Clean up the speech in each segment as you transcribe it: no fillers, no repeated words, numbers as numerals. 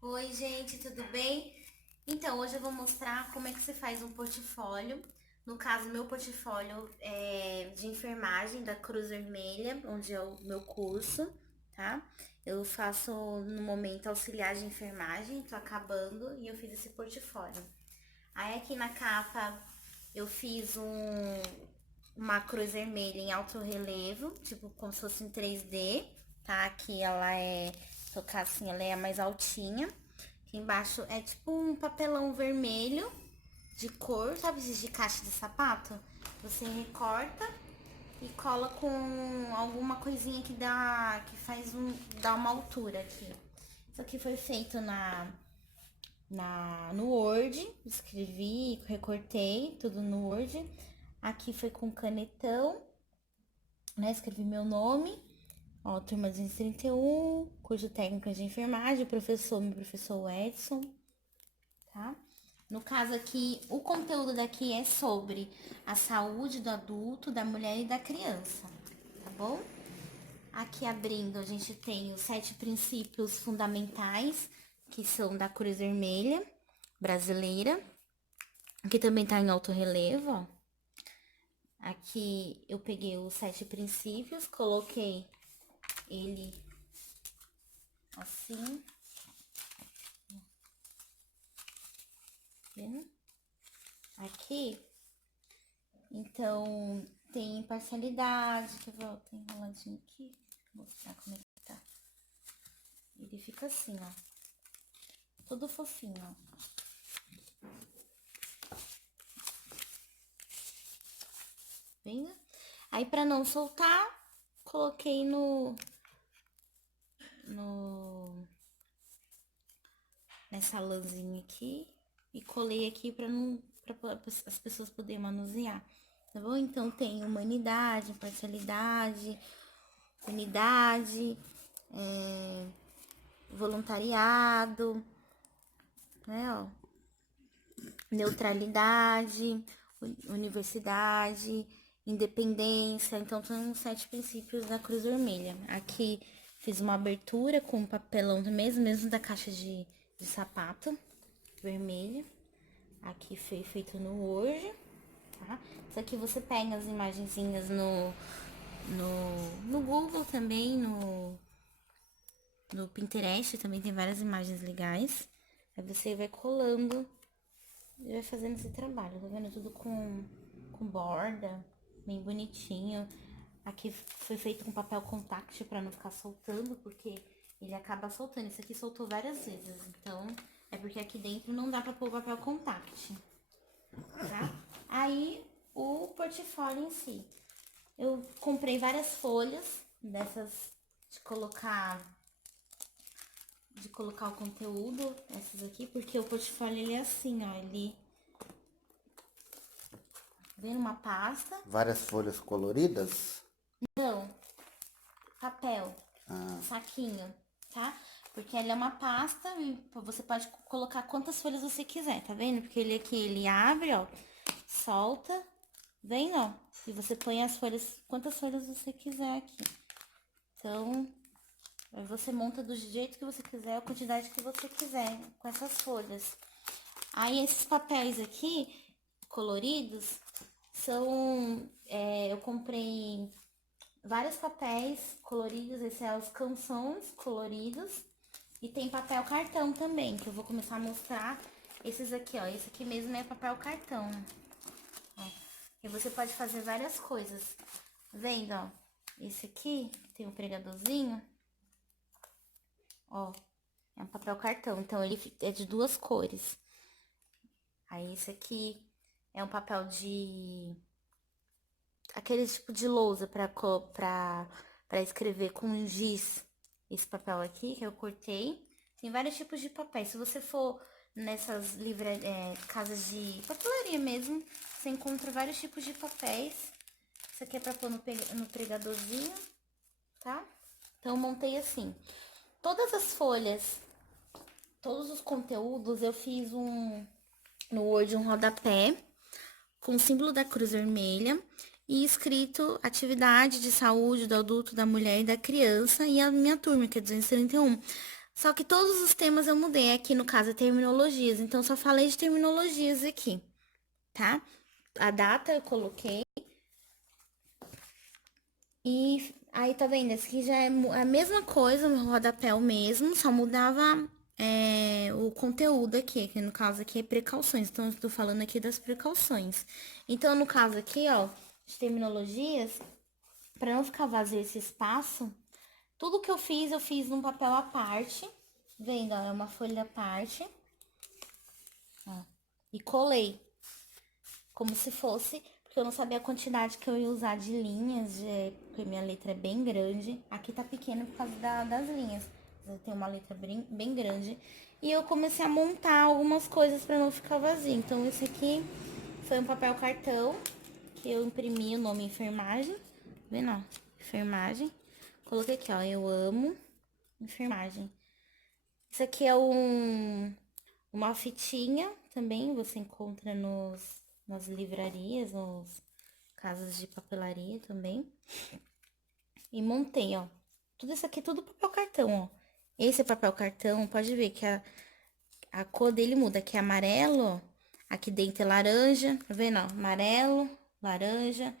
Oi, gente, tudo bem? Então, hoje eu vou mostrar como é que você faz um portfólio. No caso, meu portfólio é de enfermagem da Cruz Vermelha, onde é o meu curso, tá? Eu faço no momento auxiliar de enfermagem, tô acabando e eu fiz esse portfólio. Aí aqui na capa eu fiz uma cruz vermelha em alto relevo, tipo como se fosse em 3D, tá? Aqui ela é, tocar assim, ela é a mais altinha. Aqui embaixo é tipo um papelão vermelho de cor, sabe esses de caixa de sapato? Você recorta e cola com alguma coisinha que faz dá uma altura aqui. Isso aqui foi feito no Word, escrevi, recortei tudo no Word. Aqui foi com canetão, né? Escrevi meu nome. Ó, turma 231, curso técnico de enfermagem, meu professor Edson, tá? No caso aqui, o conteúdo daqui é sobre a saúde do adulto, da mulher e da criança, tá bom? Aqui abrindo, a gente tem os 7 princípios fundamentais, que são da Cruz Vermelha brasileira. Aqui também tá em alto relevo, ó. Aqui eu peguei os 7 princípios, coloquei ele assim, vendo? Aqui, então, tem imparcialidade, quer ver? Tem enroladinho aqui, vou mostrar como é que tá. Ele fica assim, ó, todo fofinho, ó. Vendo? Aí, pra não soltar, coloquei no nessa lãzinha aqui e colei aqui pra não, pra as pessoas poderem manusear, tá bom? Então, tem humanidade, imparcialidade, unidade, voluntariado, né, ó, neutralidade, universidade, independência. Então, são os 7 princípios da Cruz Vermelha. Aqui fiz uma abertura com papelão mesmo da caixa de sapato vermelha. Aqui foi feito no Word, tá? Isso aqui você pega as imagenzinhas no Google também, no Pinterest também tem várias imagens legais. Aí você vai colando e vai fazendo esse trabalho, tá vendo? Tudo com borda, bem bonitinho. Aqui foi feito com papel contact pra não ficar soltando, porque ele acaba soltando. Isso aqui soltou várias vezes, então é porque aqui dentro não dá pra pôr papel contact, tá? Aí o portfólio em si. Eu comprei várias folhas dessas de colocar o conteúdo, essas aqui, porque o portfólio ele é assim, ó, ele vem numa pasta, Várias folhas coloridas. não, papel, saquinho, tá? Porque ele é uma pasta e você pode colocar quantas folhas você quiser, tá vendo? Porque ele aqui, ele abre, ó, solta, vem, ó, e você põe as folhas, quantas folhas você quiser aqui. Então, aí você monta do jeito que você quiser, a quantidade que você quiser, com essas folhas. Aí, esses papéis aqui, coloridos, eu comprei vários papéis coloridos, esses são os canções coloridos. E tem papel cartão também, que eu vou começar a mostrar. Esses aqui, ó, esse aqui mesmo é papel cartão. Ó. E você pode fazer várias coisas. Vendo, ó, esse aqui tem um pregadorzinho. Ó, é um papel cartão, então ele é de 2 cores. Aí esse aqui é um papel de aquele tipo de lousa pra escrever com giz. Esse papel aqui que eu cortei. Tem vários tipos de papéis. Se você for nessas casas de papelaria mesmo, você encontra vários tipos de papéis. Isso aqui é pra pôr no pregadorzinho, tá? Então, eu montei assim. Todas as folhas, todos os conteúdos, eu fiz no Word um rodapé com o símbolo da Cruz Vermelha e escrito atividade de saúde do adulto, da mulher e da criança e a minha turma, que é 231. Só que todos os temas eu mudei. Aqui, no caso, é terminologias. Então, só falei de terminologias aqui, tá? A data eu coloquei. E aí, tá vendo? Esse aqui já é a mesma coisa, no rodapé o mesmo, só mudava o conteúdo aqui, que no caso aqui é precauções. Então, eu tô falando aqui das precauções. Então, no caso aqui, ó, de terminologias, para não ficar vazio esse espaço, tudo que eu fiz num papel à parte. Vendo, ó, é uma folha à parte. Ó, e colei. Como se fosse, porque eu não sabia a quantidade que eu ia usar de linhas, porque minha letra é bem grande. Aqui tá pequena por causa das linhas. Eu tenho uma letra bem grande. E eu comecei a montar algumas coisas para não ficar vazio. Então, esse aqui foi um papel cartão que eu imprimi o nome enfermagem. Tá vendo, ó? Enfermagem. Coloquei aqui, ó, eu amo enfermagem. Isso aqui é uma fitinha também, você encontra nas livrarias, nas casas de papelaria também. E montei, ó. Tudo isso aqui é tudo papel cartão, ó. Esse é papel cartão, pode ver que a cor dele muda. Aqui é amarelo, ó. Aqui dentro é laranja, tá vendo, ó? Amarelo, laranja.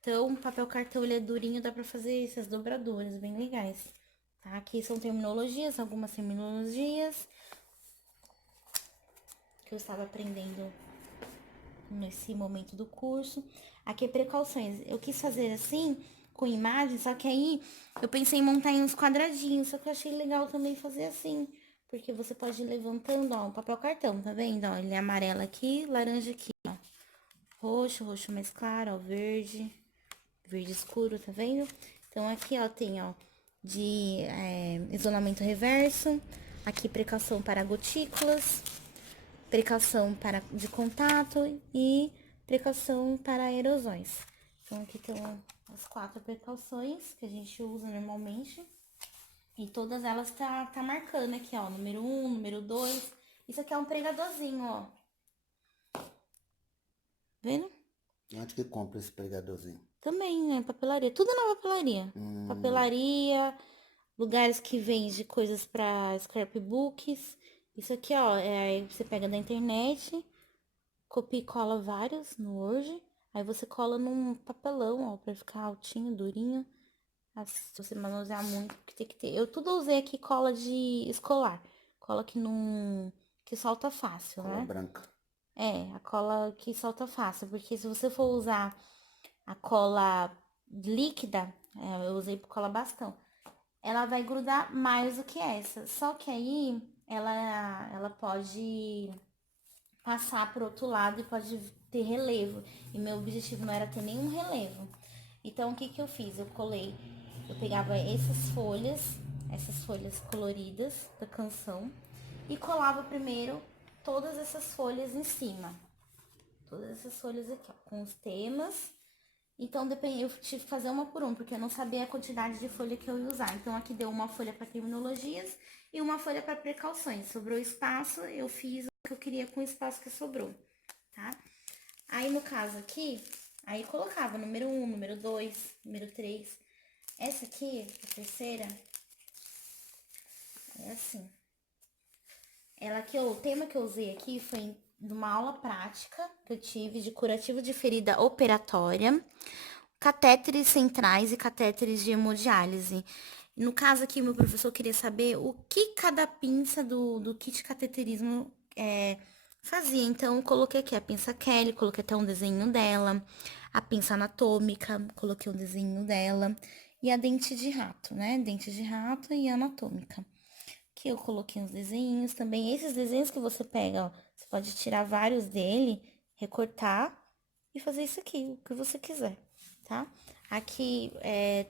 Então, o papel cartão, ele é durinho, dá pra fazer essas dobraduras bem legais, tá? Aqui são terminologias, algumas terminologias que eu estava aprendendo nesse momento do curso. Aqui é precauções. Eu quis fazer assim, com imagens, só que aí eu pensei em montar em uns quadradinhos, só que eu achei legal também fazer assim, porque você pode ir levantando, ó, o papel cartão, tá vendo? Ó, ele é amarelo aqui, laranja aqui, ó. Roxo, roxo mais claro, ó, verde, verde escuro, tá vendo? Então, aqui, ó, tem, ó, de isolamento reverso, aqui precaução para gotículas, precaução de contato e precaução para erosões. Então, aqui estão as 4 precauções que a gente usa normalmente. E todas elas tá marcando aqui, ó, número 1, número 2. Isso aqui é um pregadorzinho, ó. Vendo? Onde que compra esse pregadorzinho? Também, né, papelaria. Tudo na papelaria. Papelaria, lugares que vende coisas para scrapbooks. Isso aqui, ó, você pega da internet, copia e cola vários no Word. Aí você cola num papelão, ó, pra ficar altinho, durinho. Se você manusear muito, porque tem que ter. Eu tudo usei aqui cola de escolar. Cola que não. Que solta fácil, Cola né? branca. É, a cola que solta fácil. Porque se você for usar a cola líquida, eu usei cola bastão, ela vai grudar mais do que essa. Só que aí ela pode passar pro outro lado e pode ter relevo. E meu objetivo não era ter nenhum relevo. Então, o que que eu fiz? Eu pegava essas folhas coloridas da canção, e colava primeiro todas essas folhas em cima. Todas essas folhas aqui, ó, com os temas. Então, eu tive que fazer uma por uma, porque eu não sabia a quantidade de folha que eu ia usar. Então, aqui deu uma folha para terminologias e uma folha para precauções. Sobrou espaço, eu fiz o que eu queria com o espaço que sobrou, tá? Aí, no caso aqui, aí colocava número 1, número 2, número 3. Essa aqui, a terceira, é assim. O tema que eu usei aqui foi de uma aula prática que eu tive de curativo de ferida operatória, catéteres centrais e catéteres de hemodiálise. No caso aqui, meu professor queria saber o que cada pinça do kit cateterismo fazia. Então, eu coloquei aqui a pinça Kelly, coloquei até um desenho dela, a pinça anatômica, coloquei um desenho dela, e a dente de rato, né? Dente de rato e anatômica. Que eu coloquei uns desenhos também. Esses desenhos que você pega, ó, você pode tirar vários dele, recortar e fazer isso aqui, o que você quiser, tá? Aqui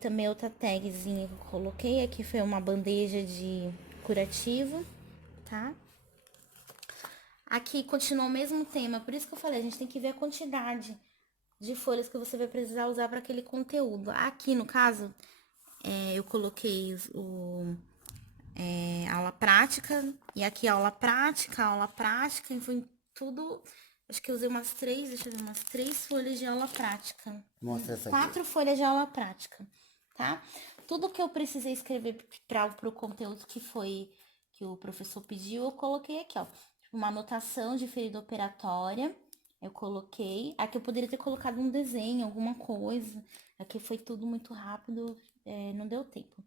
também outra tagzinha que eu coloquei, aqui foi uma bandeja de curativo, tá? Aqui continua o mesmo tema, por isso que eu falei, a gente tem que ver a quantidade de folhas que você vai precisar usar para aquele conteúdo. Aqui, no caso, eu coloquei aula prática, e aqui aula prática, e foi tudo, acho que eu usei deixa eu ver, umas 3 folhas de aula prática. Mostra essa 4 aqui. folhas de aula prática, tá? Tudo que eu precisei escrever para o conteúdo que o professor pediu, eu coloquei aqui, ó. Tipo, uma anotação de ferida operatória, eu coloquei. Aqui eu poderia ter colocado um desenho, alguma coisa. Aqui foi tudo muito rápido, não deu tempo.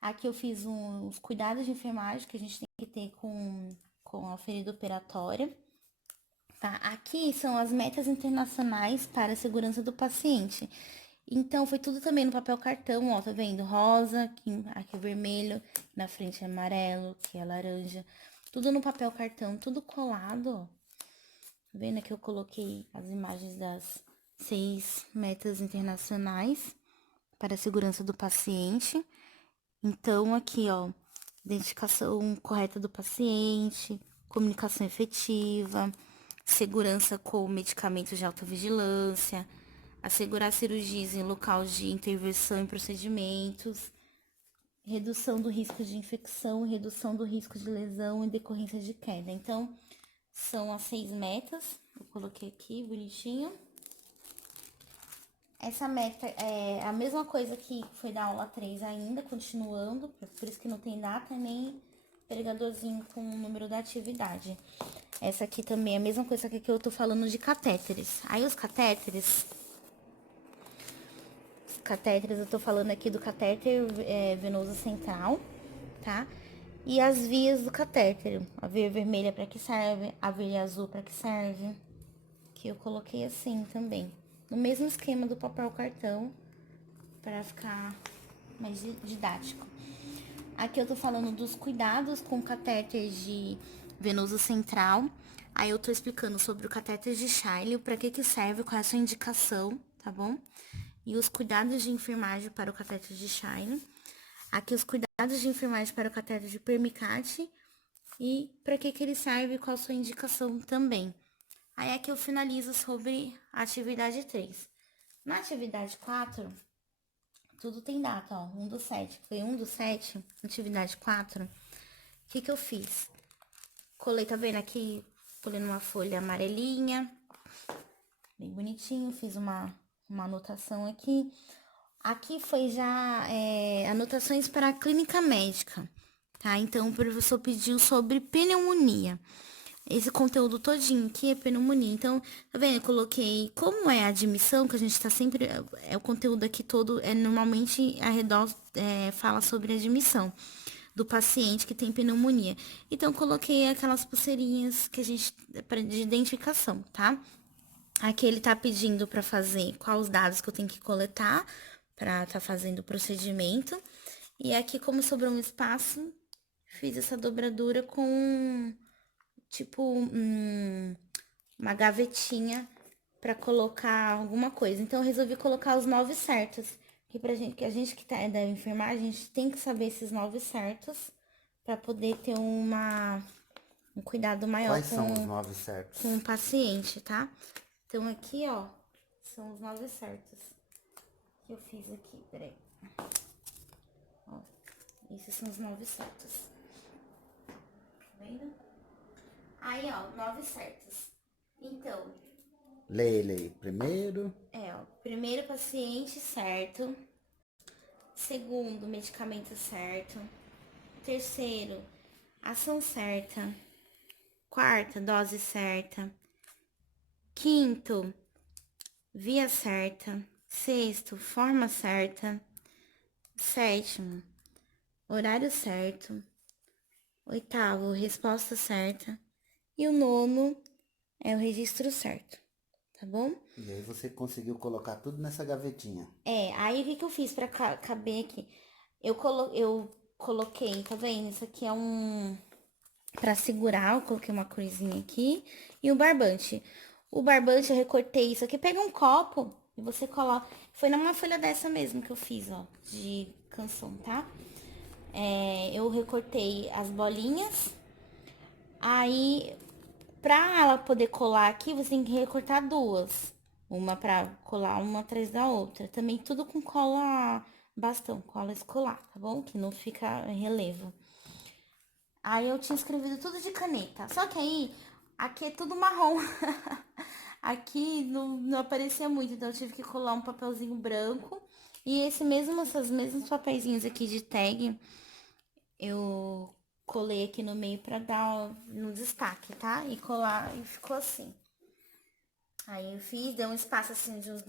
Aqui eu fiz os cuidados de enfermagem que a gente tem que ter com a ferida operatória. Tá? Aqui são as metas internacionais para a segurança do paciente. Então, foi tudo também no papel cartão, ó, tá vendo? Rosa, aqui é vermelho, na frente é amarelo, que é laranja. Tudo no papel cartão, tudo colado, ó. Tá vendo? Aqui eu coloquei as imagens das 6 metas internacionais para a segurança do paciente. Então, aqui, ó, identificação correta do paciente, comunicação efetiva, segurança com medicamentos de alta vigilância, assegurar cirurgias em local de intervenção e procedimentos, redução do risco de infecção, redução do risco de lesão em decorrência de queda. Então, são as 6 metas, eu coloquei aqui bonitinho. Essa meta é a mesma coisa que foi da aula 3 ainda, continuando, por isso que não tem data nem pregadorzinho com o número da atividade. Essa aqui também é a mesma coisa que aqui eu tô falando de catéteres. Aí os catéteres eu tô falando aqui do catéter venoso central, tá? E as vias do catéter, a via vermelha para que serve, a via azul para que serve, que eu coloquei assim também. No mesmo esquema do papel cartão, para ficar mais didático. Aqui eu tô falando dos cuidados com catéter de venoso central. Aí eu tô explicando sobre o catéter de Chaille, para que serve, qual é a sua indicação, tá bom? E os cuidados de enfermagem para o catéter de Chaille. Aqui os cuidados de enfermagem para o catéter de Permicate e para que ele serve, qual a sua indicação também. Aí aqui eu finalizo sobre a atividade 3. Na atividade 4, tudo tem data, ó, 1/7. Foi 1/7, atividade 4. O que eu fiz? Colei, tá vendo aqui? Colei numa folha amarelinha, bem bonitinho, fiz uma anotação aqui. Aqui foi já anotações para a clínica médica, tá? Então, o professor pediu sobre pneumonia. Esse conteúdo todinho aqui é pneumonia. Então, tá vendo? Eu coloquei como é a admissão, que a gente tá sempre... o conteúdo aqui todo normalmente a redor fala sobre a admissão do paciente que tem pneumonia. Então, coloquei aquelas pulseirinhas que a gente... de identificação, tá? Aqui ele tá pedindo para fazer quais os dados que eu tenho que coletar para tá fazendo o procedimento. E aqui, como sobrou um espaço, fiz essa dobradura com, tipo, uma gavetinha para colocar alguma coisa. Então, eu resolvi colocar os 9 certos. Que a gente que tá da enfermagem, a gente tem que saber esses 9 certos para poder ter um cuidado maior Quais são os 9 certos? com o paciente, tá? Então, aqui, ó, são os 9 certos que eu fiz aqui, peraí. Ó, esses são os 9 certos. Tá vendo? Aí, ó, 9 certos. Então... Leia. Primeiro... ó, primeiro paciente certo. Segundo, medicamento certo. Terceiro, ação certa. Quarta, dose certa. Quinto, via certa. Sexto, forma certa. Sétimo, horário certo. Oitavo, resposta certa. E o nono é o registro certo, tá bom? E aí você conseguiu colocar tudo nessa gavetinha. Aí o que eu fiz pra caber aqui? Eu coloquei, tá vendo? Isso aqui é pra segurar, eu coloquei uma cruzinha aqui. E o barbante. O barbante eu recortei isso aqui. Pega um copo e você coloca... Foi numa folha dessa mesmo que eu fiz, ó, de canção, tá? Eu recortei as bolinhas. Aí, pra ela poder colar aqui, você tem que recortar 2. Uma pra colar uma atrás da outra. Também tudo com cola bastão, cola escolar, tá bom? Que não fica em relevo. Aí eu tinha escrevido tudo de caneta. Só que aí, aqui é tudo marrom. Aqui não aparecia muito, então eu tive que colar um papelzinho branco. E esses mesmos papeizinhos aqui de tag, eu colei aqui no meio pra dar ó, no destaque, tá? E colar, e ficou assim. Aí eu fiz, deu um espaço assim de uns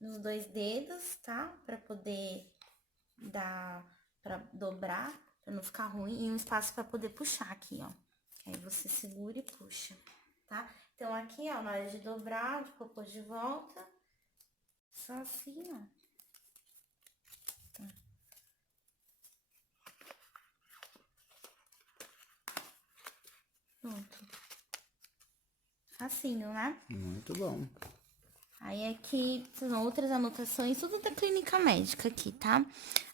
nos dois dedos, tá? Pra poder dar, pra dobrar, pra não ficar ruim. E um espaço pra poder puxar aqui, ó. Aí você segura e puxa, tá? Então aqui, ó, na hora de dobrar, de pôr de volta, só assim, ó. Pronto. Facinho, né? Muito bom. Aí aqui são outras anotações, tudo da clínica médica aqui, tá?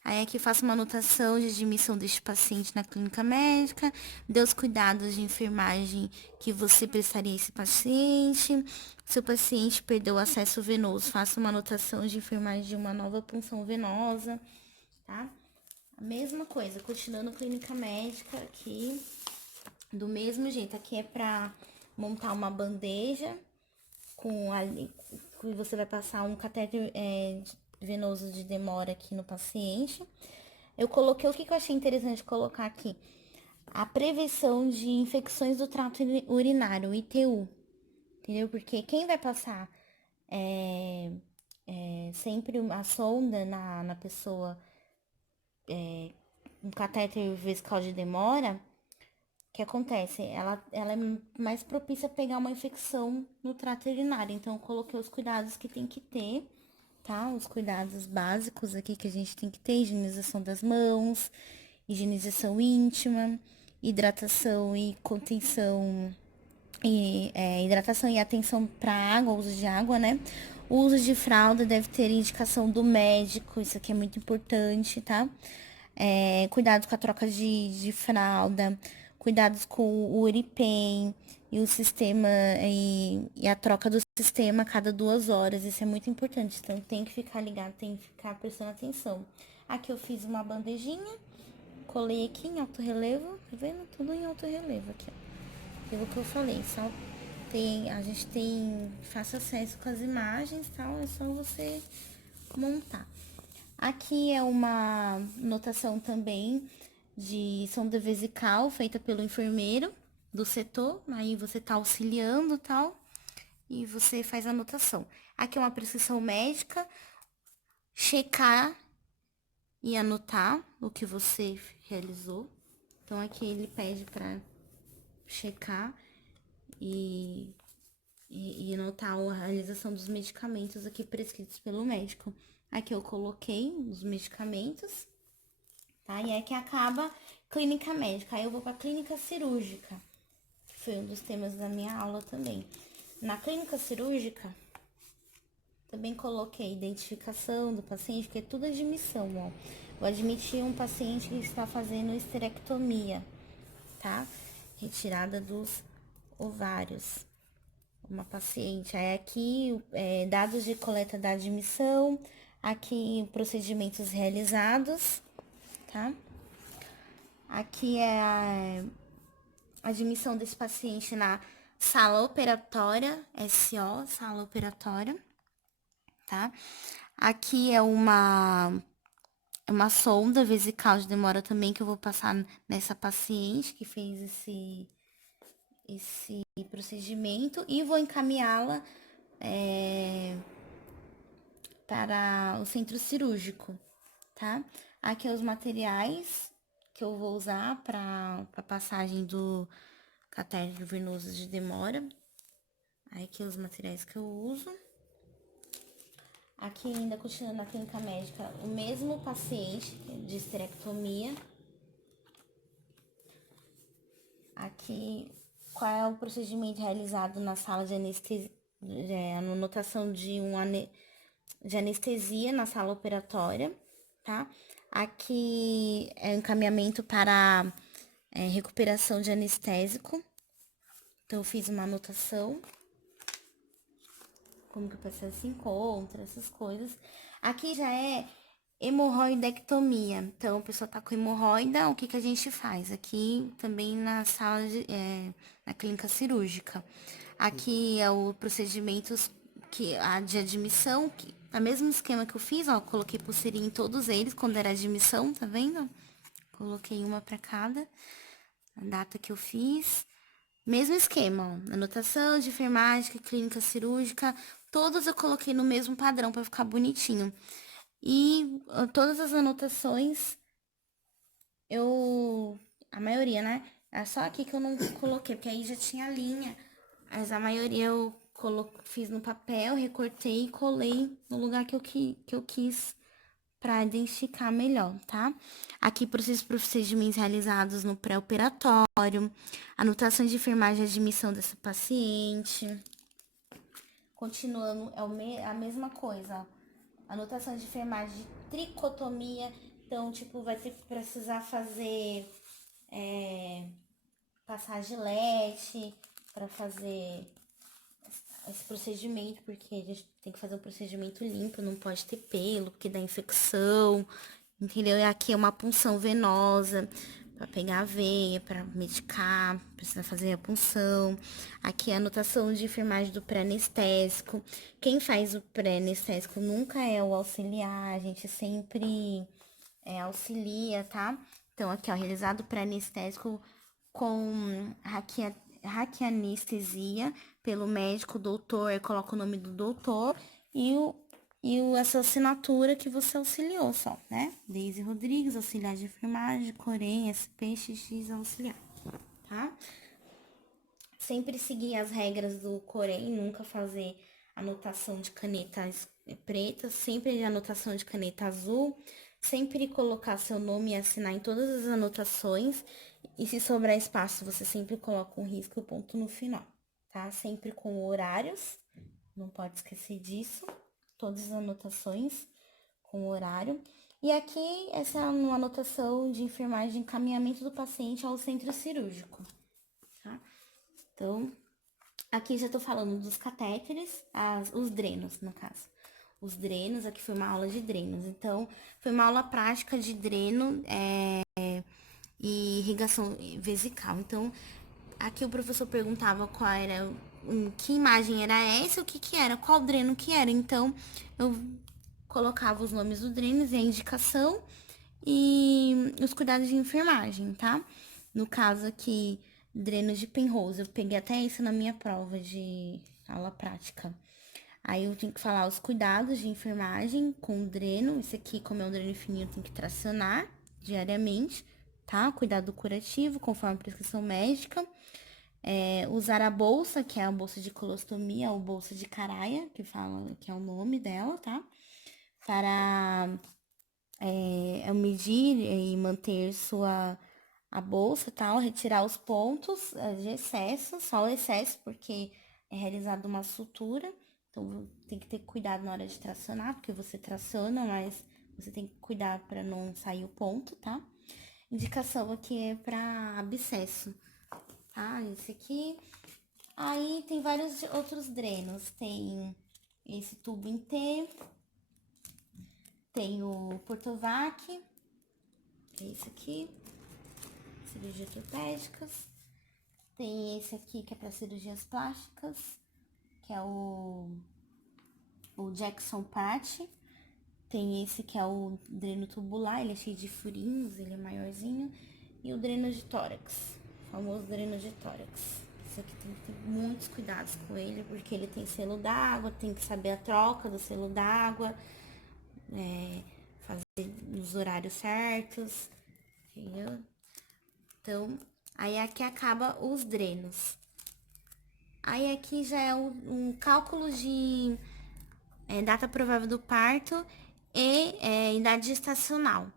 Aí aqui faço uma anotação de admissão deste paciente na clínica médica, dê os cuidados de enfermagem que você prestaria a esse paciente. Se o paciente perdeu o acesso venoso, faça uma anotação de enfermagem de uma nova punção venosa, tá? A mesma coisa, continuando clínica médica aqui, do mesmo jeito. Aqui é pra montar uma bandeja com ali, que você vai passar um catéter venoso de demora aqui no paciente. Eu coloquei, o que eu achei interessante colocar aqui? A prevenção de infecções do trato urinário, ITU, entendeu? Porque quem vai passar sempre a sonda na pessoa, um catéter vesical de demora, o que acontece? Ela é mais propícia a pegar uma infecção no trato urinário. Então, eu coloquei os cuidados que tem que ter, tá? Os cuidados básicos aqui que a gente tem que ter: higienização das mãos, higienização íntima, hidratação e contenção, hidratação e atenção para água, uso de água, né? O uso de fralda deve ter indicação do médico, isso aqui é muito importante, tá? Cuidados com a troca de fralda, cuidados com o Uripen e o sistema e a troca do sistema a cada 2 horas, isso é muito importante, então tem que ficar ligado, tem que ficar prestando atenção. Aqui eu fiz uma bandejinha, colei aqui em alto relevo, tá vendo? Tudo em alto relevo aqui, ó. Pelo que eu falei, só a gente tem fácil acesso com as imagens, tal, é só você montar. Aqui é uma notação também de sonda vesical feita pelo enfermeiro do setor, aí você tá auxiliando, tal, e você faz a anotação. Aqui é uma prescrição médica, checar e anotar o que você realizou. Então, aqui ele pede para checar e anotar a realização dos medicamentos aqui prescritos pelo médico. Aqui eu coloquei os medicamentos, tá? E aqui acaba clínica médica. Aí eu vou pra clínica cirúrgica, que foi um dos temas da minha aula também. Na clínica cirúrgica, também coloquei identificação do paciente, que é tudo admissão, ó. Eu admiti um paciente que está fazendo esterectomia, tá? Retirada dos ovários. Uma paciente. Aí aqui, dados de coleta da admissão, aqui procedimentos realizados, tá? Aqui é a admissão desse paciente na sala operatória, SO, sala operatória, tá? Aqui é uma sonda vesical de demora também que eu vou passar nessa paciente que fez esse procedimento e vou encaminhá-la para o centro cirúrgico, tá? Aqui é os materiais que eu vou usar para passagem do catéter venoso de demora. Aqui os materiais que eu uso. Aqui ainda continuando na clínica médica, o mesmo paciente de esterectomia. Aqui, qual é o procedimento realizado na sala de anestesia, anotação de anestesia na sala operatória, tá? Aqui é encaminhamento para recuperação de anestésico. Então, eu fiz uma anotação, como que o paciente se encontra, essas coisas. Aqui já é hemorroidectomia. Então, a pessoa tá com hemorroida, o que a gente faz? Aqui também na sala na clínica cirúrgica. Aqui é o procedimento de admissão, o mesmo esquema que eu fiz, ó, coloquei pulseirinha em todos eles quando era admissão, tá vendo? Coloquei uma pra cada. a data que eu fiz. Mesmo esquema, ó. Anotação de enfermagem, clínica cirúrgica, todas eu coloquei no mesmo padrão pra ficar bonitinho. E todas as anotações, a maioria, né? É só aqui que eu não coloquei, porque aí já tinha linha. Mas a maioria eu fiz no papel, recortei e colei no lugar que eu quis para identificar melhor, tá? Aqui, procedimentos realizados no pré-operatório, anotação de enfermagem e admissão dessa paciente. Continuando, a mesma coisa, ó. Anotação de enfermagem de tricotomia, então, tipo, vai ter que precisar fazer passar gilete para fazer esse procedimento, porque a gente tem que fazer um procedimento limpo, não pode ter pelo, porque dá infecção, entendeu? E aqui é uma punção venosa, para pegar a veia, para medicar, precisa fazer a punção. Aqui é a anotação de enfermagem do pré-anestésico. Quem faz o pré-anestésico nunca é o auxiliar, a gente sempre auxilia, tá? Então, aqui, ó, realizado o pré-anestésico com raquianestesia pelo médico, doutor, coloca o nome do doutor essa assinatura que você auxiliou só, né? Deise Rodrigues, auxiliar de enfermagem, Corém, SPXX, auxiliar, tá? Sempre seguir as regras do Corém, nunca fazer anotação de caneta preta, sempre de anotação de caneta azul, sempre colocar seu nome e assinar em todas as anotações, e se sobrar espaço, você sempre coloca um risco e ponto no final, tá? Sempre com horários, não pode esquecer disso, todas as anotações com horário. E aqui, essa é uma anotação de enfermagem de encaminhamento do paciente ao centro cirúrgico, tá? Então, aqui já tô falando dos catéteres, os drenos, no caso. Os drenos, aqui foi uma aula de drenos. Então, foi uma aula prática de dreno e irrigação vesical. Então, aqui o professor perguntava qual era, que imagem era essa, o que era, qual dreno que era. Então, eu colocava os nomes dos drenos e a indicação e os cuidados de enfermagem, tá? No caso aqui, dreno de Penrose, eu peguei até isso na minha prova de aula prática. Aí eu tenho que falar os cuidados de enfermagem com o dreno. Esse aqui, como é um dreno fininho, eu tenho que tracionar diariamente, tá? Cuidado curativo, conforme a prescrição médica. Usar a bolsa, que é a bolsa de colostomia, ou bolsa de Caraia, que é o nome dela, tá? Para medir e manter a bolsa, tal, retirar os pontos de excesso, só o excesso, porque é realizada uma sutura, então tem que ter cuidado na hora de tracionar, porque você traciona, mas você tem que cuidar para não sair o ponto, tá? Indicação aqui é para abscesso, tá? Esse aqui. Aí tem vários outros drenos, tem esse tubo em T, tem o Portovac, que é esse aqui, cirurgias ortopédicas. Tem esse aqui que é para cirurgias plásticas, que é o Jackson Patch. Tem esse que é o dreno tubular, ele é cheio de furinhos, ele é maiorzinho. E o dreno de tórax, o famoso dreno de tórax. Esse aqui tem que ter muitos cuidados com ele, porque ele tem selo d'água, tem que saber a troca do selo d'água, fazer nos horários certos, entendeu? Então, aí aqui acaba os drenos. Aí aqui já é um cálculo de data provável do parto e idade gestacional.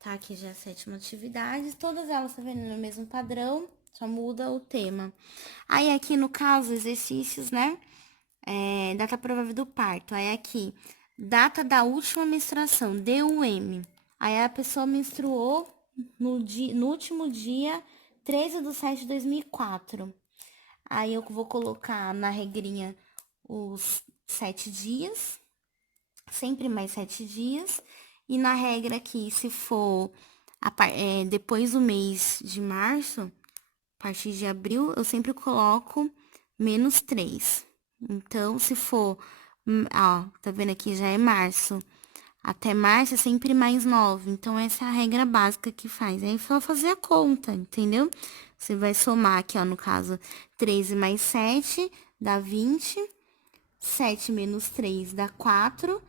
Tá? Aqui já é a 7ª atividade. Todas elas, tá vendo? No mesmo padrão, só muda o tema. Aí aqui, no caso, exercícios, né? Data provável do parto. Aí aqui, data da última menstruação, DUM. Aí a pessoa menstruou no último dia 13/7/2004. Aí eu vou colocar na regrinha os 7 dias, sempre mais 7 dias. E na regra aqui, se for depois do mês de março, a partir de abril, eu sempre coloco -3. Então, se for, ó, tá vendo aqui, já é março. Até março é sempre +9. Então, essa é a regra básica que faz. Aí, é só fazer a conta, entendeu? Você vai somar aqui, ó, no caso, 13 mais 7 dá 20. 7 menos 3 dá 4.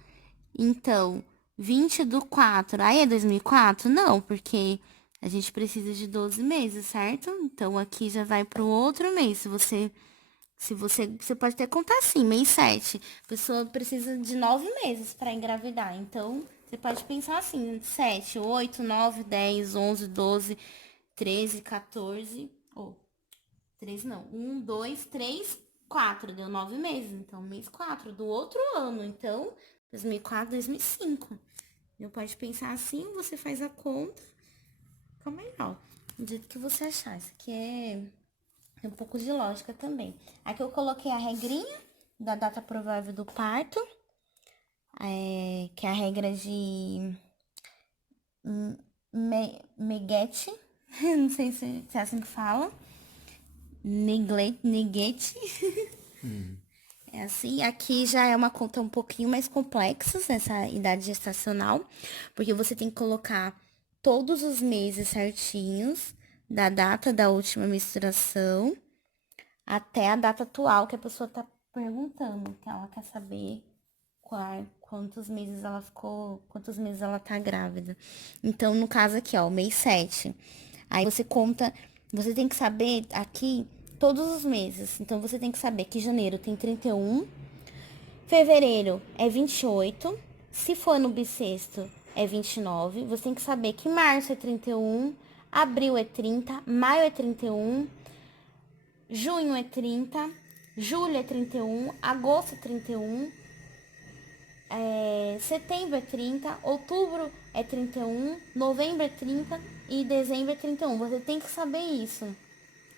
Então, 20 do 4, aí é 2004? Não, porque a gente precisa de 12 meses, certo? Então, aqui já vai pro outro mês. Você pode até contar assim, mês 7. A pessoa precisa de 9 meses para engravidar. Então, você pode pensar assim, 7, 8, 9, 10, 11, 12, 13, 14, ou 13 não, 1, 2, 3, 4, deu 9 meses. Então, mês 4 do outro ano. Então, 2004, 2005. Eu pode pensar assim, você faz a conta, fica melhor. Do jeito que você achar. Isso aqui é um pouco de lógica também. Aqui eu coloquei a regrinha da data provável do parto, que é a regra de Megete, não sei se é assim que fala. Neglect. É assim, aqui já é uma conta um pouquinho mais complexa, essa idade gestacional, porque você tem que colocar todos os meses certinhos, da data da última menstruação até a data atual que a pessoa tá perguntando, que ela quer saber quantos meses ela ficou, quantos meses ela tá grávida. Então, no caso aqui, ó, o mês 7. Aí você conta, você tem que saber aqui todos os meses. Então, você tem que saber que janeiro tem 31, fevereiro é 28, se for no bissexto é 29. Você tem que saber que março é 31, abril é 30, maio é 31, junho é 30, julho é 31, agosto é 31, setembro é 30, outubro é 31, novembro é 30 e dezembro é 31. Você tem que saber isso.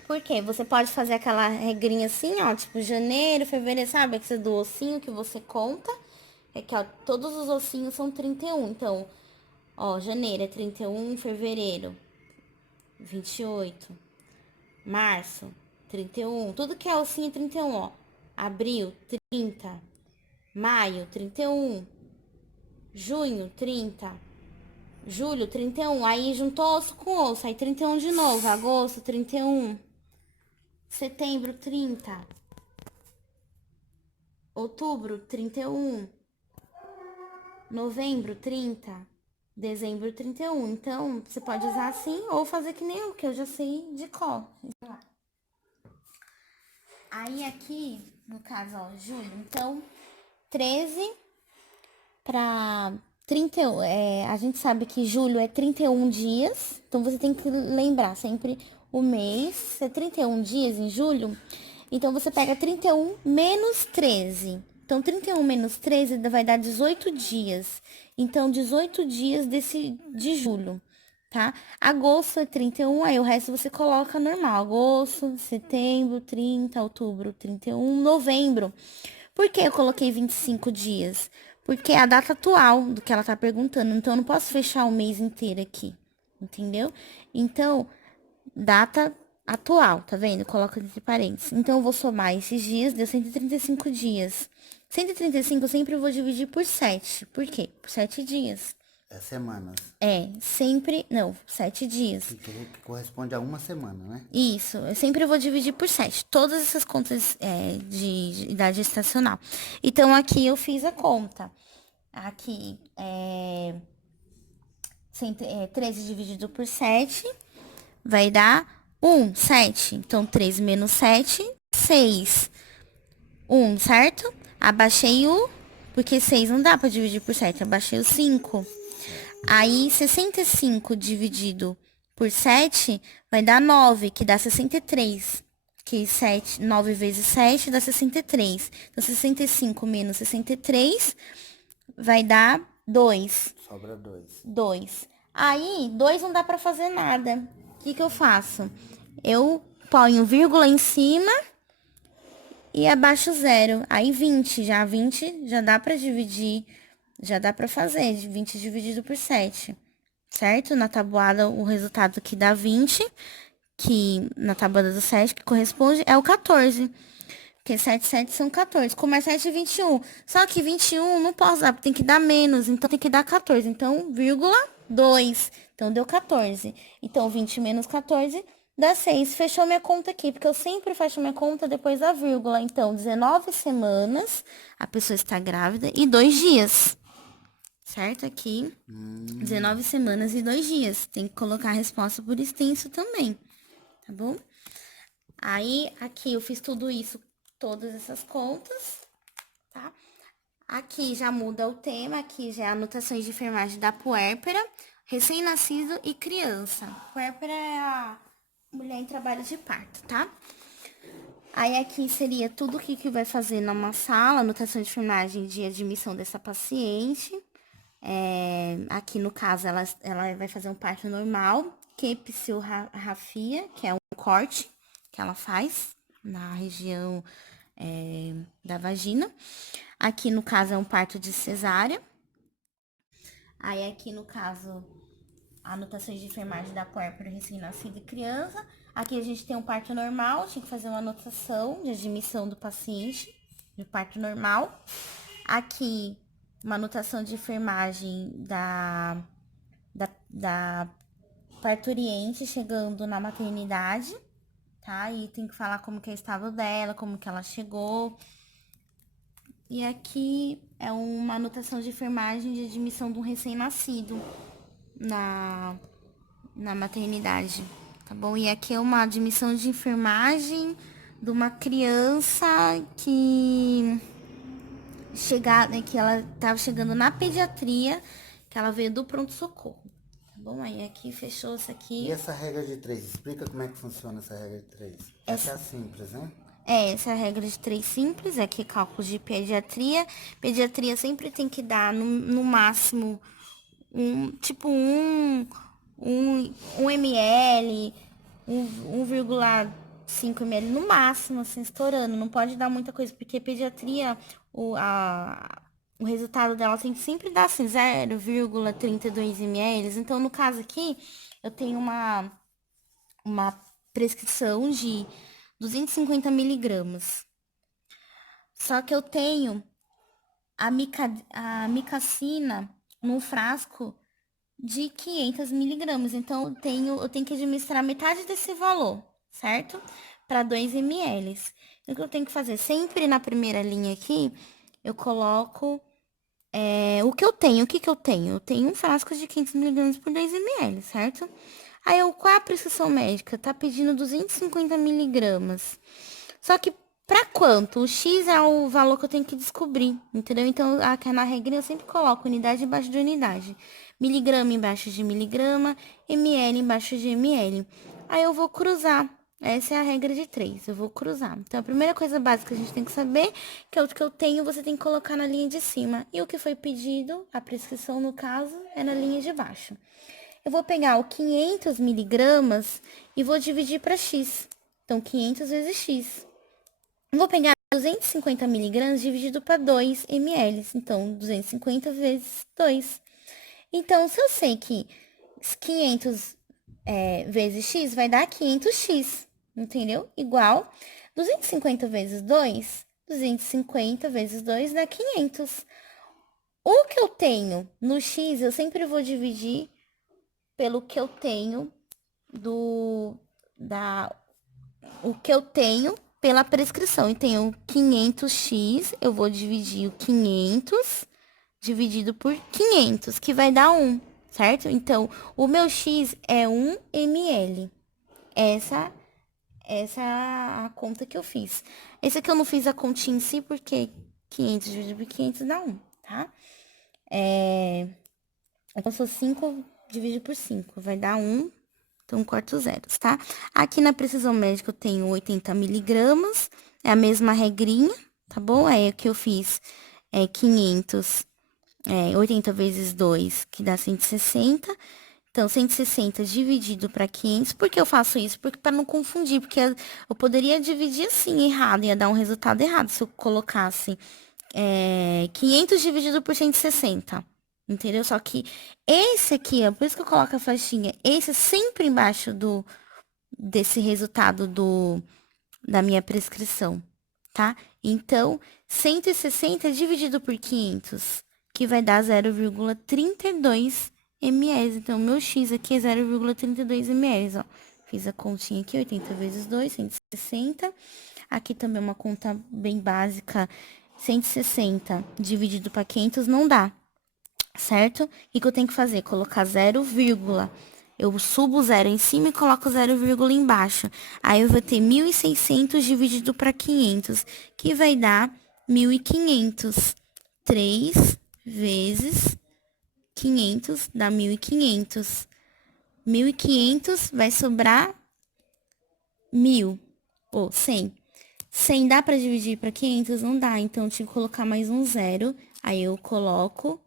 Por quê? Você pode fazer aquela regrinha assim, ó, tipo janeiro, fevereiro, sabe? Esse do ossinho que você conta. É que, ó, todos os ossinhos são 31. Então, ó, janeiro é 31, fevereiro 28, março 31. Tudo que é ossinho é 31, ó. Abril 30, maio 31, junho 30, julho 31. Aí juntou osso com osso, aí 31 de novo. Agosto 31, setembro 30, outubro 31, novembro 30, dezembro 31. Então, você pode usar assim ou fazer que nem eu, que eu já sei de cor. Aí aqui, no caso, ó, julho, então 13 para 31. A gente sabe que julho é 31 dias, então você tem que lembrar sempre o mês, é 31 dias em julho, então você pega 31 menos 13. Então, 31 menos 13 vai dar 18 dias. Então, 18 dias de julho, tá? Agosto é 31, aí o resto você coloca normal. Agosto, setembro, 30, outubro, 31, novembro. Por que eu coloquei 25 dias? Porque é a data atual do que ela tá perguntando. Então, eu não posso fechar o mês inteiro aqui, entendeu? Então, data atual, tá vendo? Coloca entre parênteses. Então, eu vou somar esses dias, deu 135 dias. 135 eu sempre vou dividir por 7. Por quê? Por 7 dias. É semanas. Sempre. Não, 7 dias. Que corresponde a uma semana, né? Isso, eu sempre vou dividir por 7. Todas essas contas de idade gestacional. Então, aqui eu fiz a conta. Aqui, 13 dividido por 7 vai dar 1, 7. Então, 13 menos 7, 6. 1, certo? Abaixei o... Porque 6 não dá pra dividir por 7. Abaixei o 5. Aí, 65 dividido por 7 vai dar 9, que dá 63. Que 9 vezes 7 dá 63. Então, 65 menos 63 vai dar 2. Sobra 2. 2. Aí, 2 não dá pra fazer nada. O que eu faço? Eu ponho vírgula em cima e abaixo 0. Aí 20 já dá pra dividir, já dá pra fazer, 20 dividido por 7, certo? Na tabuada o resultado que dá 20, que na tabuada do 7, que corresponde, é o 14. Porque 7, 7 são 14. Como é 7 e 21. Só que 21 não posso dar, tem que dar menos, então tem que dar 14. Então, vírgula 2. Então, deu 14. Então, 20 menos 14 dá 6. Fechou minha conta aqui, porque eu sempre fecho minha conta depois da vírgula. Então, 19 semanas, a pessoa está grávida e 2 dias. Certo? Aqui, 19 semanas e 2 dias. Tem que colocar a resposta por extenso também, tá bom? Aí, aqui eu fiz tudo isso, todas essas contas, tá? Aqui já muda o tema, aqui já é anotações de enfermagem da puérpera, recém-nascido e criança. Puérpera é a mulher em trabalho de parto, tá? Aí aqui seria tudo o que vai fazer numa sala, anotação de enfermagem de admissão dessa paciente. Aqui no caso, ela vai fazer um parto normal, epsiorrafia, que é um corte que ela faz na região da vagina. Aqui no caso é um parto de cesárea. Aí aqui no caso, anotações de enfermagem da puérpera recém-nascida e criança. Aqui a gente tem um parto normal, tinha que fazer uma anotação de admissão do paciente, de parto normal. Aqui, uma anotação de enfermagem da parturiente chegando na maternidade, tá? E tem que falar como que é o estado dela, como que ela chegou. E aqui é uma anotação de enfermagem de admissão de um recém-nascido na maternidade, tá bom? E aqui é uma admissão de enfermagem de uma criança que que ela tava chegando na pediatria, que ela veio do pronto-socorro, tá bom? Aí aqui fechou isso aqui. E essa regra de 3? Explica como é que funciona essa regra de 3. Essa é a simples, né? Essa é a regra de 3 simples, aqui é cálculo de pediatria. Pediatria sempre tem que dar no máximo um ml, 1,5 ml no máximo, assim, estourando. Não pode dar muita coisa, porque pediatria, o resultado dela tem que sempre dar assim, 0,32 ml. Então, no caso aqui, eu tenho uma prescrição de 250 miligramas. Só que eu tenho a micacina num frasco de 500 miligramas. Então, eu tenho que administrar metade desse valor, certo? Para 2 ml. O que eu tenho que fazer? Sempre na primeira linha aqui, eu coloco o que eu tenho. O que eu tenho? Eu tenho um frasco de 500 miligramas por 2 ml, certo? Aí, qual é a prescrição médica? Tá pedindo 250 miligramas. Só que pra quanto? O X é o valor que eu tenho que descobrir, entendeu? Então, aqui na regrinha eu sempre coloco unidade embaixo de unidade. Miligrama embaixo de miligrama, ml embaixo de ml. Aí eu vou cruzar. Essa é a regra de 3. Eu vou cruzar. Então, a primeira coisa básica que a gente tem que saber, que é o que eu tenho, você tem que colocar na linha de cima. E o que foi pedido, a prescrição no caso, é na linha de baixo. Eu vou pegar o 500 miligramas e vou dividir para X. Então, 500 vezes X. Eu vou pegar 250 miligramas dividido para 2 ml. Então, 250 vezes 2. Então, se eu sei que 500 vezes X vai dar 500x, entendeu? Igual 250 vezes 2, 250 vezes 2 dá 500. O que eu tenho no X, eu sempre vou dividir pelo que eu tenho o que eu tenho pela prescrição. E tenho 500x, eu vou dividir o 500 dividido por 500, que vai dar 1, certo? Então, o meu x é 1 ml. Essa é a conta que eu fiz. Esse aqui eu não fiz a continha em si, porque 500 dividido por 500 dá 1, tá? Então, se 5 dividido por 5, vai dar 1. Então, corto zeros, tá? Aqui na precisão médica eu tenho 80 miligramas. É a mesma regrinha, tá bom? Aí, o que eu fiz 80 vezes 2, que dá 160. Então, 160 dividido para 500. Por que eu faço isso? Porque para não confundir, porque eu poderia dividir assim, errado, ia dar um resultado errado se eu colocasse 500 dividido por 160. Entendeu? Só que esse aqui, ó, por isso que eu coloco a faixinha, esse é sempre embaixo desse resultado da minha prescrição, tá? Então, 160 dividido por 500, que vai dar 0,32 ml. Então, meu X aqui é 0,32 ml, ó. Fiz a continha aqui, 80 vezes 2, 160. Aqui também uma conta bem básica, 160 dividido para 500 não dá, certo? O que eu tenho que fazer? Colocar 0, eu subo o 0 em cima e coloco 0, embaixo. Aí eu vou ter 1.600 dividido para 500, que vai dar 1.500. 3 vezes 500 dá 1.500. 1.500 vai sobrar 1.000 ou 100. 100 dá para dividir para 500? Não dá, então eu tive que colocar mais um 0. Aí eu coloco.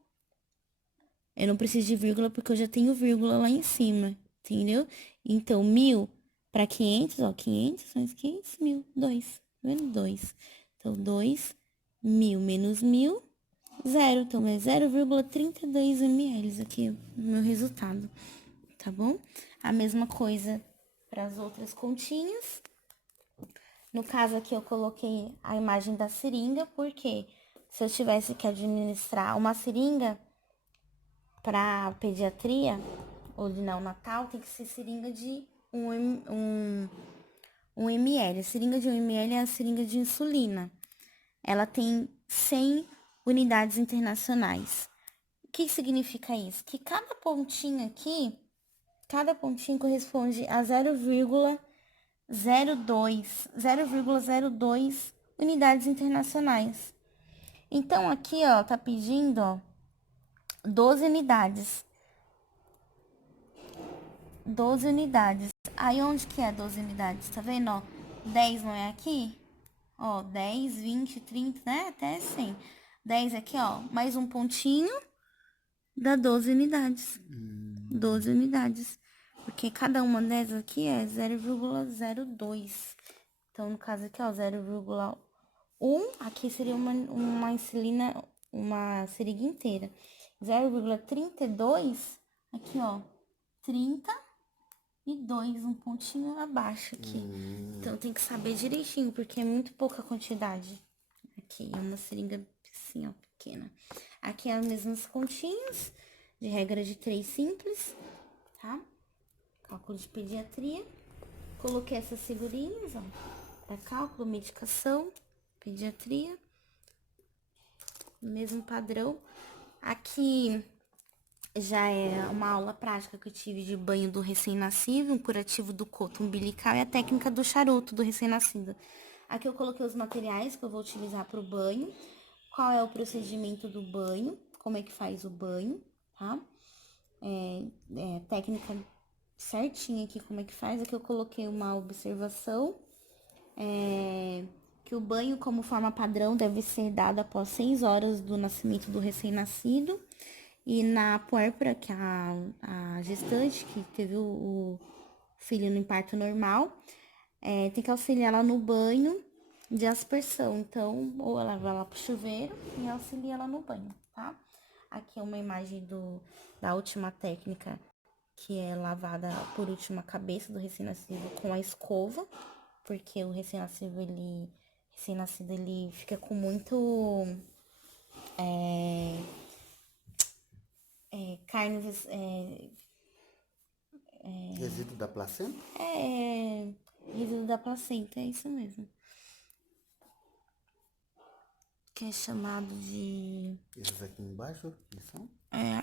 Eu não preciso de vírgula porque eu já tenho vírgula lá em cima, entendeu? Então, 1.000 para 500, ó, 500 mais 500, 1.000, 2, tá vendo? 2. Então, 2, 1.000 menos 1.000, 0. Então, é 0,32 ml aqui o meu resultado, tá bom? A mesma coisa para as outras continhas. No caso aqui, eu coloquei a imagem da seringa, porque se eu tivesse que administrar uma seringa para pediatria ou de neonatal, tem que ser seringa de 1 ml. A seringa de 1 ml é a seringa de insulina. Ela tem 100 unidades internacionais. O que significa isso? Que cada pontinho aqui, cada pontinho corresponde a 0,02 unidades internacionais. Então, aqui, ó, tá pedindo, ó, 12 unidades. 12 unidades. Aí, onde que é 12 unidades? Tá vendo, ó? 10 não é aqui? Ó, 10, 20, 30, né? Até 100. 10 aqui, ó. Mais um pontinho, dá 12 unidades. 12 unidades. Porque cada uma dessas aqui é 0,02. Então, no caso aqui, ó, 0,1. Aqui seria uma insulina, uma seringa inteira. 0,32, aqui, ó, 32, um pontinho abaixo aqui. Então, tem que saber direitinho, porque é muito pouca quantidade. Aqui, é uma seringa assim, ó, pequena. Aqui, as mesmas continhas, de regra de 3 simples, tá? Cálculo de pediatria. Coloquei essas figurinhas, ó, para cálculo, medicação, pediatria. Mesmo padrão. Aqui já é uma aula prática que eu tive de banho do recém-nascido, um curativo do coto umbilical e a técnica do charuto do recém-nascido. Aqui eu coloquei os materiais que eu vou utilizar para o banho, qual é o procedimento do banho, como é que faz o banho, tá? Técnica certinha aqui, como é que faz. Aqui eu coloquei uma observação, que o banho, como forma padrão, deve ser dado após 6 horas do nascimento do recém-nascido. E na puérpera, que é a gestante, que teve o filho no parto normal, tem que auxiliar ela no banho de aspersão. Então, ou ela vai lá pro chuveiro e auxilia ela no banho, tá? Aqui é uma imagem da última técnica, que é lavada por último a cabeça do recém-nascido com a escova, porque o recém-nascido, ele fica com muito carnes, Resíduo da placenta? resíduo da placenta, é isso mesmo. Que é chamado de... Esses aqui embaixo, que são?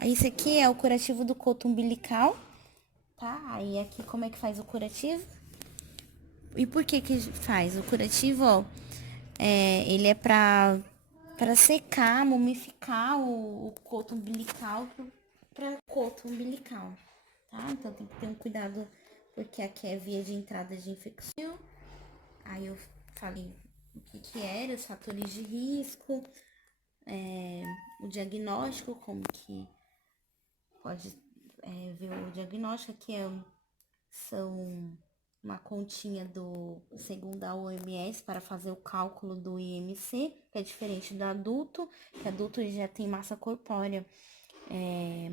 Esse aqui é o curativo do coto umbilical, tá? Aí aqui como é que faz o curativo? E por que faz? O curativo, ó, ele é pra secar, mumificar o coto umbilical pra coto umbilical, tá? Então tem que ter um cuidado, porque aqui é via de entrada de infecção. Aí eu falei o que era, os fatores de risco, o diagnóstico, como que pode ver o diagnóstico. Aqui são uma continha segundo a OMS, para fazer o cálculo do IMC, que é diferente do adulto, que adulto já tem massa corpórea,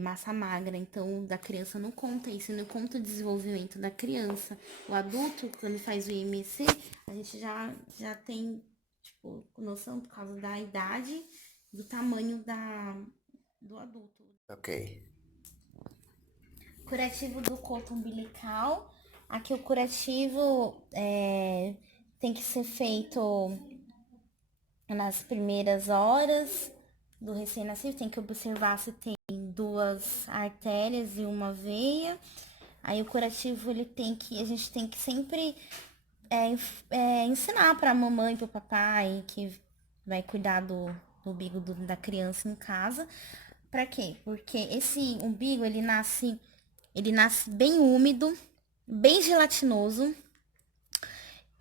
massa magra, então da criança não conta isso, não conta o desenvolvimento da criança. O adulto, quando faz o IMC, a gente já tem, tipo, noção por causa da idade, do tamanho do adulto. Ok. Curativo do coto umbilical Aqui o curativo tem que ser feito nas primeiras horas do recém-nascido, tem que observar se tem 2 artérias e uma veia. Aí o curativo, a gente tem que sempre ensinar pra mamãe, pro papai, que vai cuidar do umbigo da criança em casa. Pra quê? Porque esse umbigo, ele nasce bem úmido, bem gelatinoso.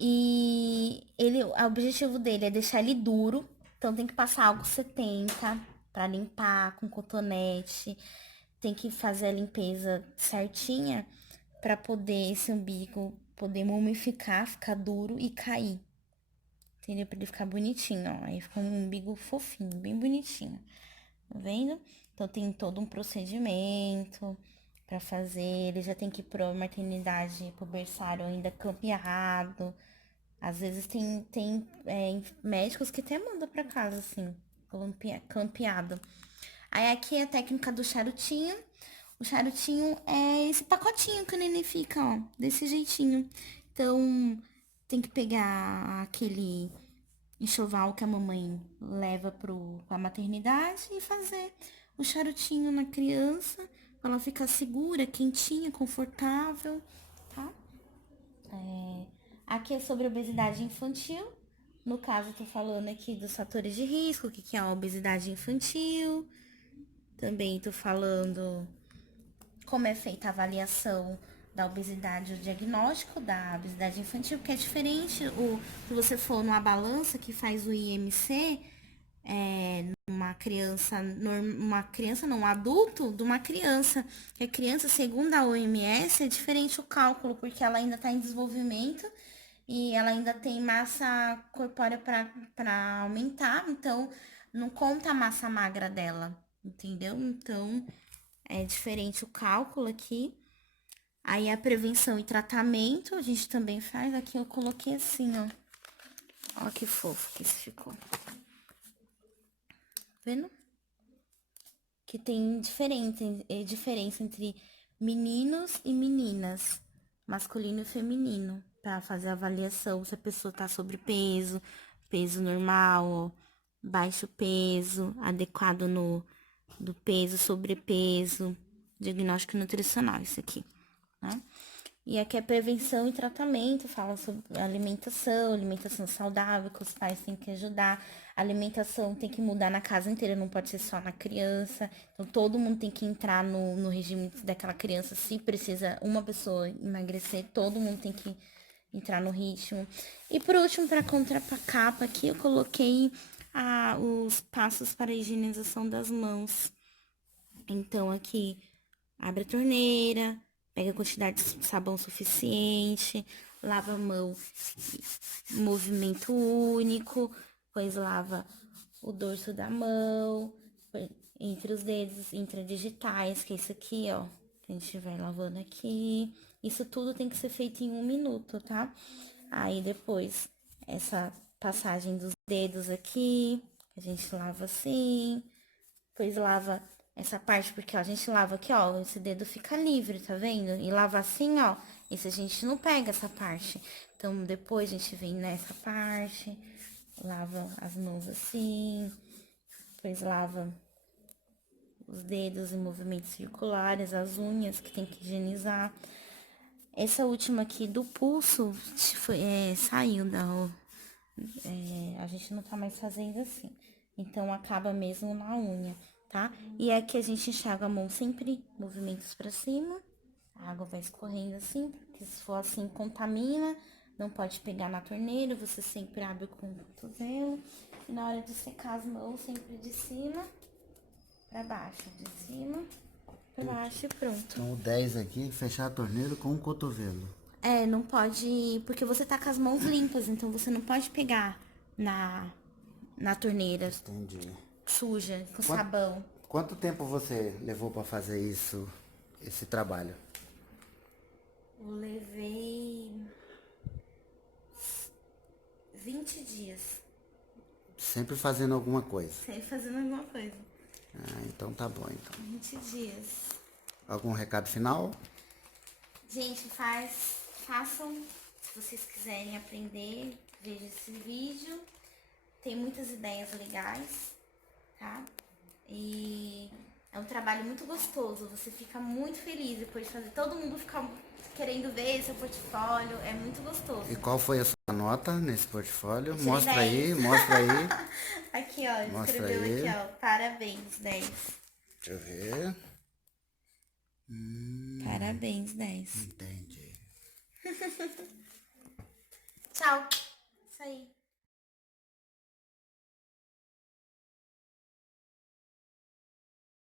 E o objetivo dele é deixar ele duro. Então tem que passar álcool 70 para limpar com cotonete. Tem que fazer a limpeza certinha para poder esse umbigo poder mumificar, ficar duro e cair. Entendeu? Para ele ficar bonitinho, ó. Aí fica um umbigo fofinho, bem bonitinho. Tá vendo? Então tem todo um procedimento para fazer. Ele já tem que ir pra maternidade, pro berçário ainda campeado. Às vezes tem médicos que até mandam pra casa, assim, campeado. Aí aqui é a técnica do charutinho. O charutinho é esse pacotinho que o neném fica, ó, desse jeitinho. Então, tem que pegar aquele enxoval que a mamãe leva pra maternidade e fazer o charutinho na criança, pra ela ficar segura, quentinha, confortável, tá? Aqui é sobre obesidade infantil. No caso, eu tô falando aqui dos fatores de risco, o que é a obesidade infantil. Também tô falando como é feita a avaliação da obesidade, o diagnóstico da obesidade infantil, porque é diferente se você for numa balança que faz o IMC, uma criança não, um adulto de uma criança. Que a criança, segundo a OMS, é diferente o cálculo, porque ela ainda está em desenvolvimento e ela ainda tem massa corpórea para aumentar, então não conta a massa magra dela, entendeu? Então é diferente o cálculo aqui. Aí a prevenção e tratamento a gente também faz. Aqui eu coloquei assim, ó. Ó que fofo que isso ficou. Vendo? Que tem diferença entre meninos e meninas, masculino e feminino, para fazer a avaliação se a pessoa tá sobrepeso, peso normal, baixo peso, adequado do peso, sobrepeso, diagnóstico nutricional, isso aqui, né? E aqui é prevenção e tratamento, fala sobre alimentação saudável, que os pais têm que ajudar. A alimentação tem que mudar na casa inteira, não pode ser só na criança. Então, todo mundo tem que entrar no regime daquela criança. Se precisa uma pessoa emagrecer, todo mundo tem que entrar no ritmo. E por último, para contracapa aqui, eu coloquei os passos para a higienização das mãos. Então, aqui, abre a torneira, pega a quantidade de sabão suficiente, lava a mão em movimento único, depois lava o dorso da mão, entre os dedos intradigitais, que é isso aqui, ó, que a gente vai lavando aqui. Isso tudo tem que ser feito em 1 minuto, tá? Aí depois, essa passagem dos dedos aqui, a gente lava assim, depois lava essa parte, porque ó, a gente lava aqui, ó, esse dedo fica livre, tá vendo? E lava assim, ó, esse a gente não pega essa parte. Então, depois a gente vem nessa parte, lava as mãos assim, depois lava os dedos em movimentos circulares, as unhas que tem que higienizar. Essa última aqui do pulso saiu a gente não tá mais fazendo assim. Então, acaba mesmo na unha, tá? E aqui a gente enxaga a mão sempre, movimentos pra cima. A água vai escorrendo assim, porque se for assim, contamina. Não pode pegar na torneira, você sempre abre com o cotovelo. E na hora de secar as mãos, sempre de cima pra baixo. De cima pra baixo e pronto. Então o 10 aqui, fechar a torneira com o cotovelo. Não pode, porque você tá com as mãos limpas, então você não pode pegar na torneira. Entendi. Suja, com sabão. Quanto tempo você levou para fazer esse trabalho? Eu levei 20 dias. Sempre fazendo alguma coisa? Sempre fazendo alguma coisa. Ah, então tá bom, então. 20 dias. Algum recado final? Gente, façam, se vocês quiserem aprender, veja esse vídeo. Tem muitas ideias legais, tá? E é um trabalho muito gostoso, você fica muito feliz depois de fazer. Todo mundo fica querendo ver seu portfólio, é muito gostoso. E qual foi a sua nota nesse portfólio? Tirei Mostra 10. aí, mostra aí. Aqui, ó, ele Mostra escreveu aí. aqui, ó, parabéns, 10. Deixa eu ver. Parabéns, 10. Entendi. Tchau. Isso aí.